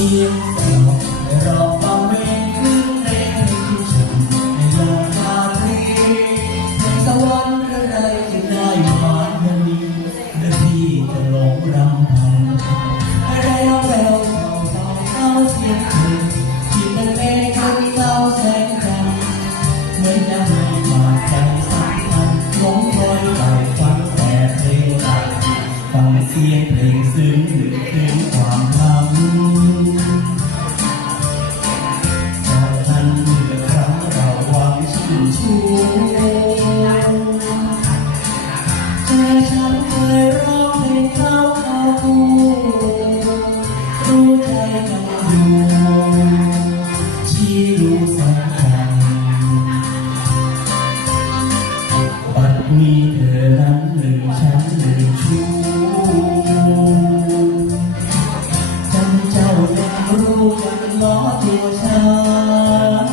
สียงสนอให้เราฟังเพลงคลื่นเพลงที่ฉันในลมชาตรีในสวรรค์อะไรจะได้หวานอย่างนี้และพี่จะหลงรำพันอะไรเราแววเข้าเสียงเพลงที่เป็นเพลงคนเล่าแสงจันทร์เหมือนจะให้มาใจสัมพันธ์หลงคอยไปฟังแต่เพลงรักฟังเสียงเพลงซึ้งลึกถึงความหลังพอทันเมื่อครั้งเราหวังชื่นชูแต่ฉันเคยร้องเพลงเขารู้ใจกันอยู่ที่รู้แสนจันบัดนี้เธอนั้นลืมฉันลืมชูจำเจ้ายังรู้ยังล้อตัวฉัน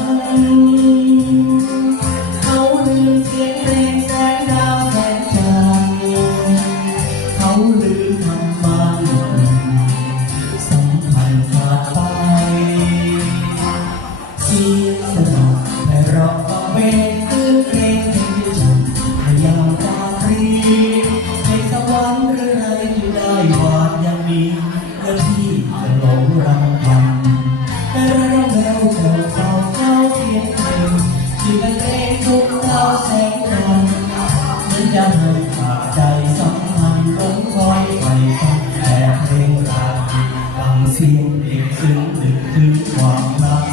เขาลืมเสียงเพลงแสงดาวแสงจันทร์เขาลืมคำมันสัมพันธ์ขาดไปเสียงสนอให้เราฟังเพลงคือเพลงที่ฉันพยายามตาตรีในสวรรค์หรือไรที่ได้หวานอย่างนี้และที่จะหลงรักกันแต่เราแล้วเจ้าเข้าเสียงเพลงที่เป็นเพลงทุกดาวแสงจันทร์เหมือนจะให้ขาดใจสัมพันธ์หลงคอยไปฟังแต่เพลงรักฟังเสียงเพลงซึ้งลึกถึงความรัก